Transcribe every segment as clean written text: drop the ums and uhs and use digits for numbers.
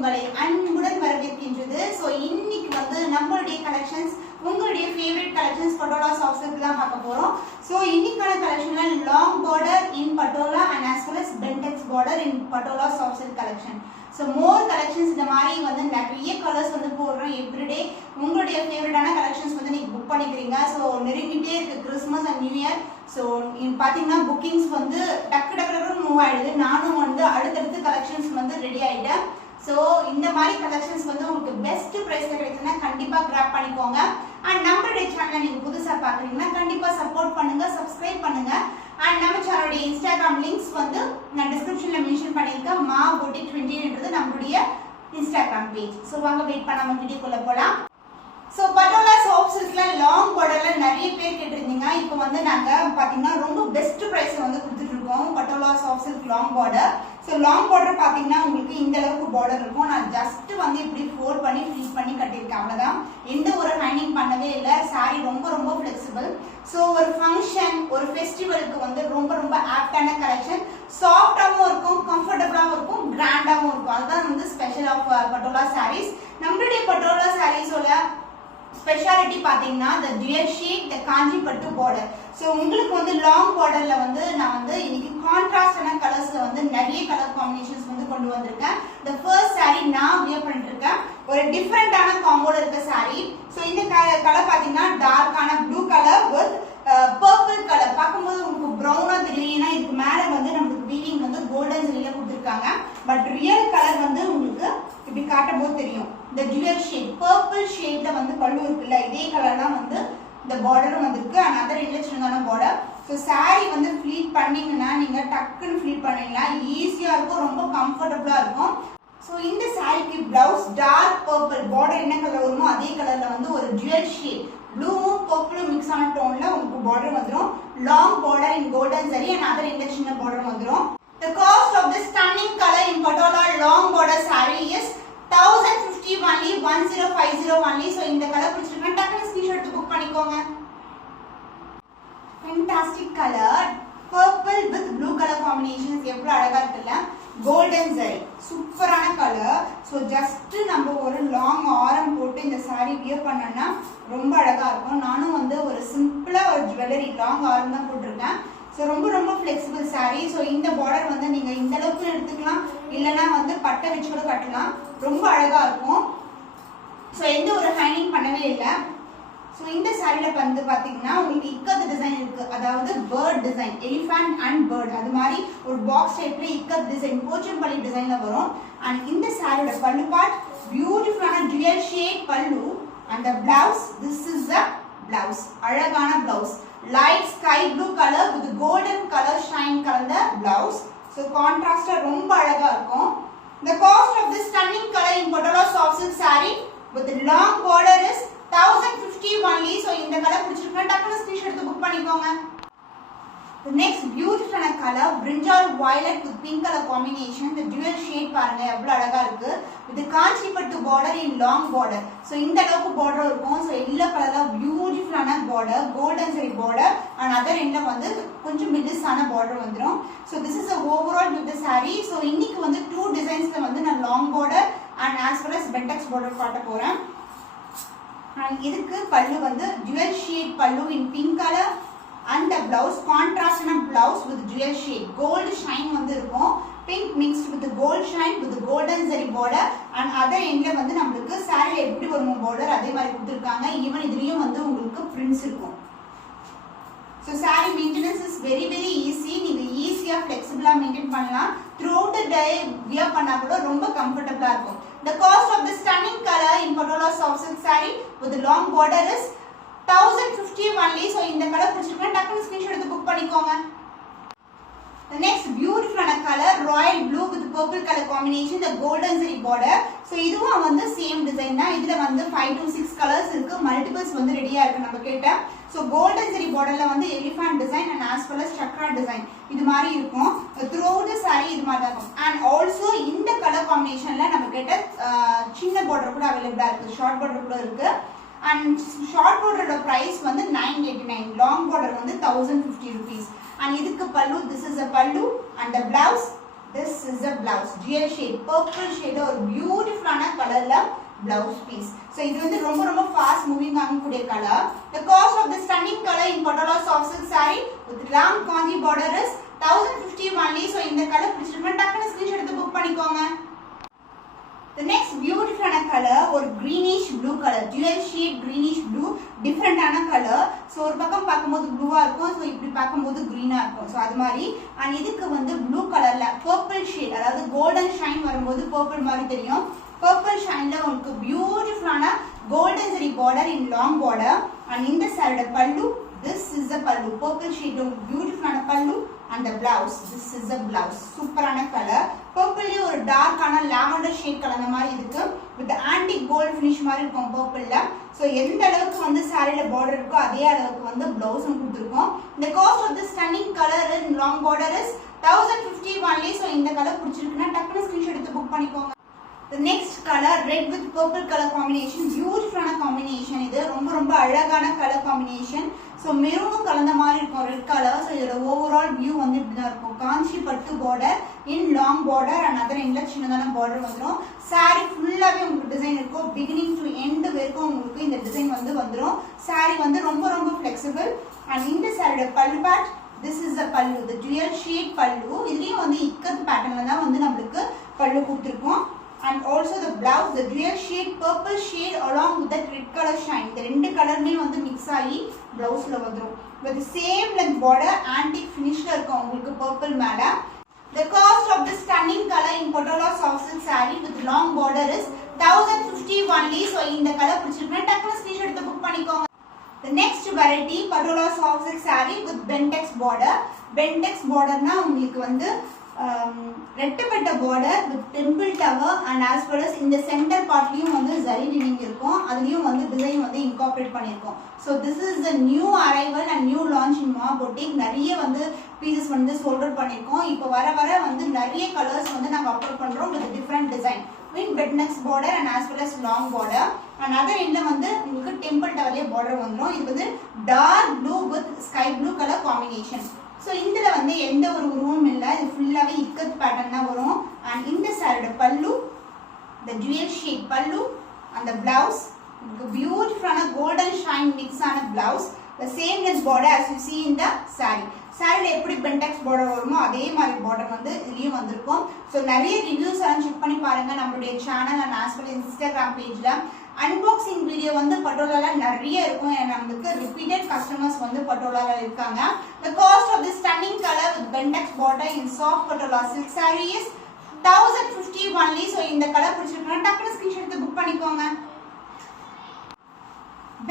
உங்களை அன்புடன் வரவேற்கின்றது. ஸோ இன்னைக்கு வந்து நம்மளுடைய கலெக்ஷன்ஸ், உங்களுடைய favourite collections Patola soft silk தான் பார்க்க போறோம். ஸோ இன்னைக்கான கலெக்ஷன்ல long border in Patola and as well as பென்டெக்ஸ் border in Patola soft silk collection. So more collections இந்த மாதிரி வந்து நிறைய கலர்ஸ் வந்து போடுறோம் எவ்ரிடே. உங்களுடைய ஃபேவரட்டான கலெக்ஷன்ஸ் வந்து நீங்கள் புக் பண்ணிக்கிறீங்க. ஸோ நெருங்கிட்டே இருக்கு Christmas and new year. So பார்த்தீங்கன்னா புக்கிங்ஸ் வந்து டக்கு டக்கு மூவ் ஆயிடுது. நானும் வந்து அடுத்தடுத்து கலெக்ஷன்ஸ் வந்து ரெடி ஆயிட்டேன். ஸோ இந்த மாதிரி கலெக்ஷன்ஸ் வந்து உங்களுக்கு பெஸ்ட் ப்ரைஸ்ல கிடைக்குதுன்னா கண்டிப்பாக கிராப் பண்ணிக்கோங்க. அண்ட் நம்மளுடைய சேனலை நீங்கள் புதுசாக பார்க்குறீங்கன்னா கண்டிப்பாக சப்போர்ட் பண்ணுங்க, சப்ஸ்கிரைப் பண்ணுங்க. அண்ட் நம்ம சேனலுடைய இன்ஸ்டாகிராம் லிங்க்ஸ் வந்து நான் டிஸ்கிரிப்ஷனில் மென்ஷன் பண்ணியிருக்கேன். மா boutique 20 நம்மளுடைய இன்ஸ்டாகிராம் பேஜ். ஸோ வாங்க வெயிட் பண்ணாம வீடியோக்குள்ள போகலாம். ஸோ பட்டோலா சாஃப்ட் சில்க்ல லாங் பார்டர்ல நிறைய பேர் கேட்டிருந்தீங்க. இப்போ வந்து நாங்கள் பார்த்தீங்கன்னா ரொம்ப பெஸ்ட் ப்ரைஸ் வந்து கொடுத்துட்டு இருக்கோம். Patola soft silk long border. So long border பார்த்தீங்கன்னா உங்களுக்கு இந்த அளவுக்கு பார்டர் இருக்கும். நான் ஜஸ்ட் வந்து இப்படி ஃபோல்ட் பண்ணி ஃபில் பண்ணி கட்டியிருக்கேன், அவ்வளோதான். எந்த ஒரு ஹைனிங் பண்ணவே இல்லை. சாரி ரொம்ப ரொம்ப ஃப்ளெக்சிபிள். ஸோ ஒரு ஃபங்க்ஷன், ஒரு ஃபெஸ்டிவலுக்கு வந்து ரொம்ப ரொம்ப ஆப்டான கலெக்ஷன். சாஃப்டாகவும் இருக்கும், கம்ஃபர்டபுளாகவும் இருக்கும், கிராண்டாகவும் இருக்கும். அதுதான் வந்து ஸ்பெஷல் ஆஃப் பட்டோலா சாரீஸ். நம்மளுடைய பட்டோலா சாரீஸோட ஸ்பெஷாலிட்டி பார்த்தீங்கன்னா the dual shade, the காஞ்சி பட்டு border. ஸோ உங்களுக்கு வந்து லாங் பார்டர்ல வந்து நான் வந்து இன்னைக்கு கான்ட்ராஸ்டான கலர்ஸ்ல வந்து நிறைய கலர் காம்பினேஷன்ஸ் வந்து கொண்டு வந்திருக்கேன். the first saree நான் வியர் பண்ணிட்டு இருக்கேன். ஒரு டிஃப்ரெண்டான காம்போல இருக்க saree. ஸோ இந்த கலர் பார்த்தீங்கன்னா டார்க்கான blue colour with purple colour. பார்க்கும்போது உங்களுக்கு ப்ரௌனா தெரியும், ஏன்னா இதுக்கு மேல வந்து நமக்கு வீவிங் வந்து கோல்டன் ஜெரியில கொடுத்துருக்காங்க. பட் ரியல் கலர் வந்து உங்களுக்கு இப்படி காட்டும் போது தெரியும். இந்த ஜுவல் ஷேட் பர்பிள் ஷேட்ல வந்து பல்லு இருக்குல்ல, இதே கலர் தான் வந்து இந்த பார்டரும் வந்திருக்கு. அண்ட் அதர் இன்ட்ரெஸ்டிங்கான பார்டர். ஸோ சாரி வந்து ஃபிளீட் பண்ணீங்கன்னா நீங்க டக்குன்னு ஃபிளீட் பண்ணீங்கன்னா ஈஸியா இருக்கும், ரொம்ப கம்ஃபர்டபுளா இருக்கும். ஸோ இந்த சாரிக்கு பிளவுஸ் டார்க் பர்பிள், பார்டர் என்ன கலர் வருமோ அதே கலர்ல வந்து ஒரு ஜுவல் ஷேட் ப்ளூவும் பர்பிளும் மிக்ஸ் ஆன டோன்ல உங்களுக்கு பார்டர் வந்துடும். லாங் பார்டர் இன் கோல்டன் சரி அண்ட் அதர் இன்ட்ரெஸ்டிங் பார்டர் வந்துடும். The cost of this stunning color in Patola long border saree is 1050 only, 1050 only. So இந்த கலர் பிடிச்சிருக்கா டக்குனு ஸ்கிரீன்ஷாட் எடுத்து புக் பண்ணிக்கோங்க. Fantastic color, purple with blue color combinations எவ்வளவு அழகா இருக்குல்ல. கோல்டன் சரி சூப்பரான கலர். ஸோ ஜஸ்ட் நம்ம ஒரு லாங் ஆரம் போட்டு இந்த சாரி வியர் பண்ணோம்னா ரொம்ப அழகா இருக்கும். நானும் வந்து ஒரு சிம்பிளா ஒரு ஜுவல்லரி லாங் ஆரம் தான் போட்டிருக்கேன். ஸோ ரொம்ப ரொம்ப ஃப்ளெக்சிபிள் சாரீ. ஸோ இந்த பார்டர் வந்து நீங்கள் இந்த அளவுக்கு எடுத்துக்கலாம், இல்லைன்னா வந்து பட்டை வச்சு கூட கட்டலாம். ரொம்ப அழகாக இருக்கும். ஸோ எந்த ஒரு ஹைனிங் பண்ணவே இல்லை. ஸோ இந்த சாரியில் வந்து பார்த்தீங்கன்னா உங்களுக்கு இக்கத் டிசைன் இருக்குது, அதாவது bird design, elephant and bird, அது மாதிரி ஒரு பாக்ஸ் டைப்ல இக்கத் டிசைன் போச்சம்பள்ளி டிசைனில் வரும். அண்ட் இந்த சாரியோட பல்லு பார்ட் பியூட்டிஃபுல்லான டுவல் ஷேட் பல்லு. And the blouse, this is the blouse, அழகான blouse. light sky blue color with golden color shine கலந்த blouse. So contrast ரொம்ப அழகா இருக்கும். The cost of this stunning color in Patola soft silk saree with long border is 1050 only. So இந்த colour பிடிச்சிருக்கா டக்குனு screenshot எடுத்து book பண்ணிக்கோங்க. The next beautiful color brinjal violet with pink color combination. The dual shade பாருங்க எவ்வளவு அழகா இருக்கு. இது காஞ்சி பட்டு border in long border. So இந்த அளவுக்கு border இருக்கும். So எல்லோ கலர்ல பியூட்டிஃபுல்லான border, golden saree border and other endல வந்து கொஞ்சம் மிடிஸான border வந்துரும். So this is the overall with the saree. So இன்னைக்கு வந்து two designsல வந்து நான் long border and as well as bentex border காட்ட போறேன். And இதுக்கு பல்லு வந்து dual shade பல்லு in pink color and the blouse contrast in a blouse with dual shade gold shine வந்து இருக்கும். pink mixed with the gold shine with the golden zari border and other endல வந்து நமக்கு saree எப்படி வருமோ border அதே மாதிரி கொடுத்திருக்காங்க. ஈவன் இதுலயும் வந்து உங்களுக்கு prints இருக்கும். So saree maintenance is very very easy. நீங்க ஈஸியா ஃப்ளெக்சிபிளா மெயின்டைன் பண்ணலாம். throughout the day வியர் பண்ணா கூட ரொம்ப கம்ஃபர்ட்டபிளா இருக்கும். The cost of the stunning color in Patola soft silk saree with the long border is 1050 only. So இந்த colour பிடிச்சிருக்கா டக்குனு ஸ்கிரீன்ஷாட் எடுத்து புக் பண்ணிக்கோங்க. The next beautiful color royal blue with purple color combination, the golden zari border. So இதுவும் வந்து same design தான். இதுல வந்து 5 to 6 colors இருக்கு. Multiples வந்து ரெடியா இருக்கு நம்ம கேட்ட. So golden zari borderல வந்து elephant design and as well as chakra design. இது மாதிரி இருக்கும். Throughout the saree இது மாதிரி தான் இருக்கும். And also இந்த color combinationல நம்ம கேட்ட சின்ன border கூட available இருக்கு. Short border கூட இருக்கு. And short border price வந்து 989. Long border வந்து 1050 rupees. And இதுக்கு pallu, this is a pallu, and the blouse, this is a blouse. Dual shade, purple shade, or beautiful color blouse piece. So இது வந்து ரொம்ப fast moving ஆகக்கூடிய color. The cost of the stunning color in Patola soft silk saree with long kanji border is 1050 only. So இந்த color பிடிச்சிருந்தா டக்குனு screenshot எடுத்து book பண்ணிக்கோங்க. The next beautiful color or greenish blue color, dual shade greenish blue, different color. So ஒரு பக்கம் பாக்கும்போது ப்ளூவா இருக்கும், so இப்படி பாக்கும்போது green ஆ இருக்கும். சோ அது மாதிரி and இதுக்கு வந்து blue colorல purple shade, அதாவது golden shine வரும்போது purple மாதிரி தெரியும். Purple shineல உங்களுக்கு beautiful golden zari border in long border and இந்த saree pallu, this is a pallu, purple shade beautiful pallu and the blouse, this is a blouse. Super color. Purple ஒரு dark lavender shade கலந்த மாதிரி இருக்கு with antique gold finish மாதிரி இருக்கும் purple. So எந்த அளவுக்கு வந்து சாரில border இருக்கோ அதே அளவுக்கு வந்து blouse கொடுத்திருக்கோம். The cost of this stunning color in long border is 1050 only. So இந்த கலர் பிடிச்சிருக்குன்னா டக்குனு ஸ்கிரீன்ஷாட் எடுத்து புக் பண்ணிக்கோங்க. The next color red with purple color combination, beautiful combination. இது ரொம்ப அழகான color combination. So maroon கலந்த மாதிரி இருக்கும் red color. So இதோட overall view வந்து இப்படி தான் இருக்கும். காஞ்சி பட்டு border in long border and other end சின்னதான border வந்துரும். saree ஃபுல்லாவே உங்களுக்கு டிசைன் இருக்கும். beginning to end வரைக்கும் உங்களுக்கு இந்த டிசைன் வந்து வந்துரும். saree வந்து ரொம்ப flexible and இந்த saree pallu part, this is a pallu, the dual shade pallu. இதுலயும் வந்து இக்கத் பேட்டர்ன்ல தான் வந்து நமக்கு pallu கொடுத்திருக்கோம். And also the blouse, the dual shade purple shade along with that red color shine. இந்த ரெண்டு கலருமே வந்து mix ஆகி blouseல வந்துரும். With the same length border, antique finishல இருக்கும் உங்களுக்கு purple மேல. The cost of this stunning color in Patola soft silk saree with long border is 1050 only. So இந்த கலர் பிடிச்சிருக்குன்னா டக்குனு ஸ்கிரீன்ஷாட் எடுத்து புக் பண்ணிக்கோங்க. The next variety Patola soft silk saree with bentex border. Bentex borderனா உங்களுக்கு வந்து ரெட்டப்பட்ட border with temple tower and as well as in the center partலயும் வந்து zari weaving இருக்கும். அதுலயும் வந்து டிசைன் வந்து incorporate பண்ணிருக்கோம். So this is the new arrival and new launch in Ma boutique. நிறைய வந்து pieces வந்து sold out பண்ணிருக்கோம். இப்போ வர வந்து நிறைய colors வந்து நாங்க அப்லோட் பண்றோம் with different design. With bentex border and as well as long border. And other endல வந்து உங்களுக்கு temple towerலயே border வந்துரும். இது வந்து dark blue with sky blue color combination. So இந்தல வந்து எந்த ஒரு உருவமும் இல்ல, இது ஃபுல்லாவே இக்கத் பேட்டர்ன் தான் வரும். and இந்த சாரியோட pallu, the dual shade pallu and the blouse, beautiful golden shine mix ஆன blouse, the same length border as you see in the saree. சாரில எப்படி bentex border வருமோ அதே மாதிரி border வந்து இதுலயும் வந்திருக்கும். so நிறைய ரிவ்யூஸ் எல்லாம் செக் பண்ணி பாருங்க நம்மளுடைய channel and as well as Instagram pageல. unboxing video வந்து பட்டோலால நிறைய இருக்கும். நமக்கு repeated customers வந்து பட்டோலால இருக்காங்க. The cost of this stunning color with bentex border in soft patola silk saree is 1050 only. So இந்த கலர் பிடிச்சிருக்குன்னா டக்குனு ஸ்கிரீன்ஷாட் எடுத்து புக் பண்ணிக்கோங்க.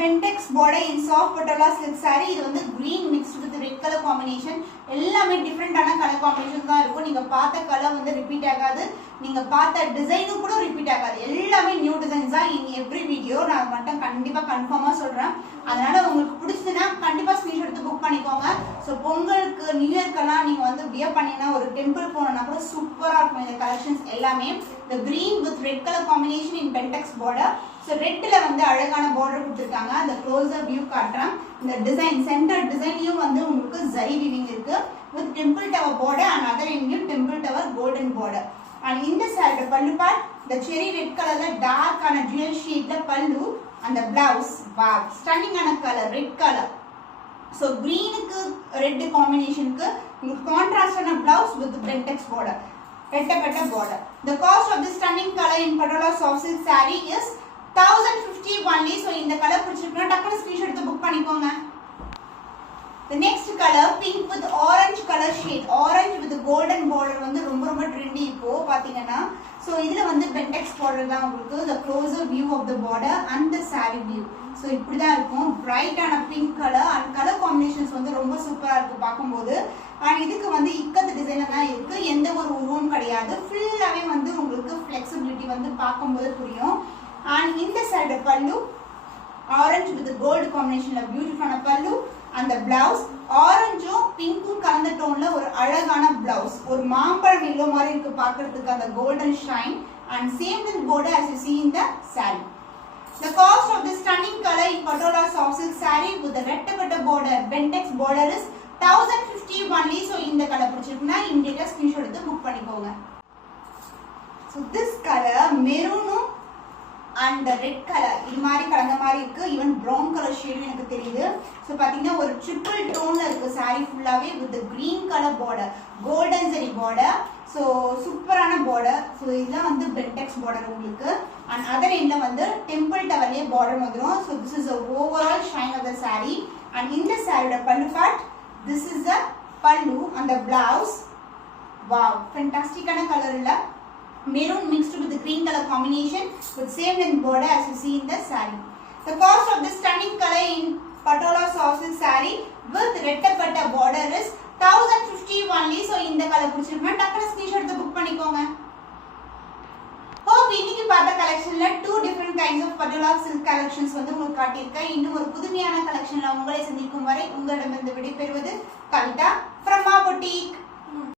bentex border in soft patola silk saree. இது வந்து green mixed with red color combination. எல்லாமே டிஃபரண்டான colour combination தான் இருக்கும். நீங்க பார்த்த கலர் வந்து ரிப்பீட் ஆகாது, நீங்க பார்த்த டிசைனும் கூட ரிப்பீட் ஆகாது. எல்லாமே நியூ டிசைன்ஸ் தான் இன் எவ்ரி வீடியோ. நான் மட்டும் கண்டிப்பா கன்ஃபார்மா சொல்றேன். அதனால உங்களுக்கு பிடிச்சதுன்னா கண்டிப்பா ஸ்கிரீன்ஷாட் எடுத்து புக் பண்ணிக்கோங்க. ஸோ பொங்கலுக்கு நியூ இயர்க்கெல்லாம் நீங்க வந்து வியர் பண்ணீங்கன்னா ஒரு டெம்பிள் போனோம்னா கூட சூப்பரா இருக்கும் இந்த கலெக்ஷன்ஸ் எல்லாமே. the green with red color combination in bentex border. So redல வந்து அழகான border கொடுத்திருக்காங்க. அந்த closer view காட்றேன். இந்த டிசைன் சென்டர் டிசைன்லயும் வந்து உங்களுக்கு zari weaving இருக்கு with temple tower border and other endலயும் temple tower golden border. and இந்த saree pallu part, the cherry red colorல dark ஆன dual shadeல pallu and the blouse, wow, stunning ஆன color red color. so greenக்கு red combinationக்கு உங்களுக்கு contrast ஆன blouse with bentex border, ரெட்டப்பட்ட border. the cost of this stunning color in Patola soft silk saree is 1050 only. so இந்த colour பிடிச்சிருக்குன்னா டக்குனு screenshot எடுத்து book பண்ணிக்கோங்க. the next color pink with orange color shade, orange with golden border வந்து ரொம்ப trendy இப்போ பாத்தீங்கன்னா. so இதுல வந்து bentex border தான் உங்களுக்கு the closer view of the border and the saree view. so இப்படி தான் இருக்கும். bright ஆன pink color and color combinations வந்து ரொம்ப சூப்பரா இருக்கு பாக்கும்போது. அண்ட் இதுக்கு வந்து இக்கத்து டிசைனர் தான் இருக்கு, எந்த ஒரு உருவம் கிடையாது. ஃபுல்லாவே வந்து உங்களுக்கு ஃபிளெக்சிபிலிட்டி வந்து பார்க்கும்போது புரியும். அண்ட் இந்த சைடு பல்லு ஆரஞ்சு வித் கோல்டு காம்பினேஷன்ல பியூட்டிஃபுல்லான பல்லு. அந்த பிளவுஸ் ஆரஞ்சும் பிங்க்கும் கலந்த டோன்ல ஒரு அழகான பிளவுஸ், ஒரு மாம்பழம் எல்லோ மாதிரி இருக்கு பார்க்கிறதுக்கு, அந்த golden shine. And same with border as you see in the saree. The cost of this stunning color in Patola soft silk saree with the rettapetta border, bentex border is 1050 only. So இந்த colour பிடிச்சிருக்குன்னா இமிடியேட்டா screenshot எடுத்து book பண்ணிக்கோங்க. So this color மெரூனும் and red colour இது மாதிரி கலந்த மாதிரி இருக்கு. ஈவன் ப்ரௌன் கலர் ஷேடும் எனக்கு தெரியுது. ஸோ பார்த்தீங்கன்னா ஒரு ட்ரிபிள் டோன்ல இருக்கு சாரி ஃபுல்லாவே with green colour border, golden zari border. So சூப்பரான பார்டர். ஸோ இதெல்லாம் வந்து பென்டெக்ஸ் பார்டர் உங்களுக்கு. அண்ட் அதர் எண்ட்ல வந்து டெம்பிள் டவர்லயே பார்டர் வந்துடும். So this is overall shine of the sari. And இந்த சாரியோட pallu part, this is the pallu. அந்த பிளவுஸ் வாவ் ஃபேண்டாஸ்டிக்கான கலர் இல்ல, maroon mixed with the green color combination with same length border as you see in the saree. The cost of this stunning color in Patola soft silk saree with rettapetta border is 1050 only. So இந்த colour பிடிச்சிருக்குன்னா டக்குனு screenshot எடுத்து book பண்ணிக்கோங்க. Hope இன்னைக்கு பார்த்த கலெக்ஷன்ல 2 different kinds of Patola silk collections வந்து உங்களுக்கு காட்டியிருக்கேன். இன்னும் ஒரு புதுமையான கலெக்ஷன்ல உங்களை சந்திக்கும் வரை உங்களிடமிருந்து விடைபெறுவது கவிதா.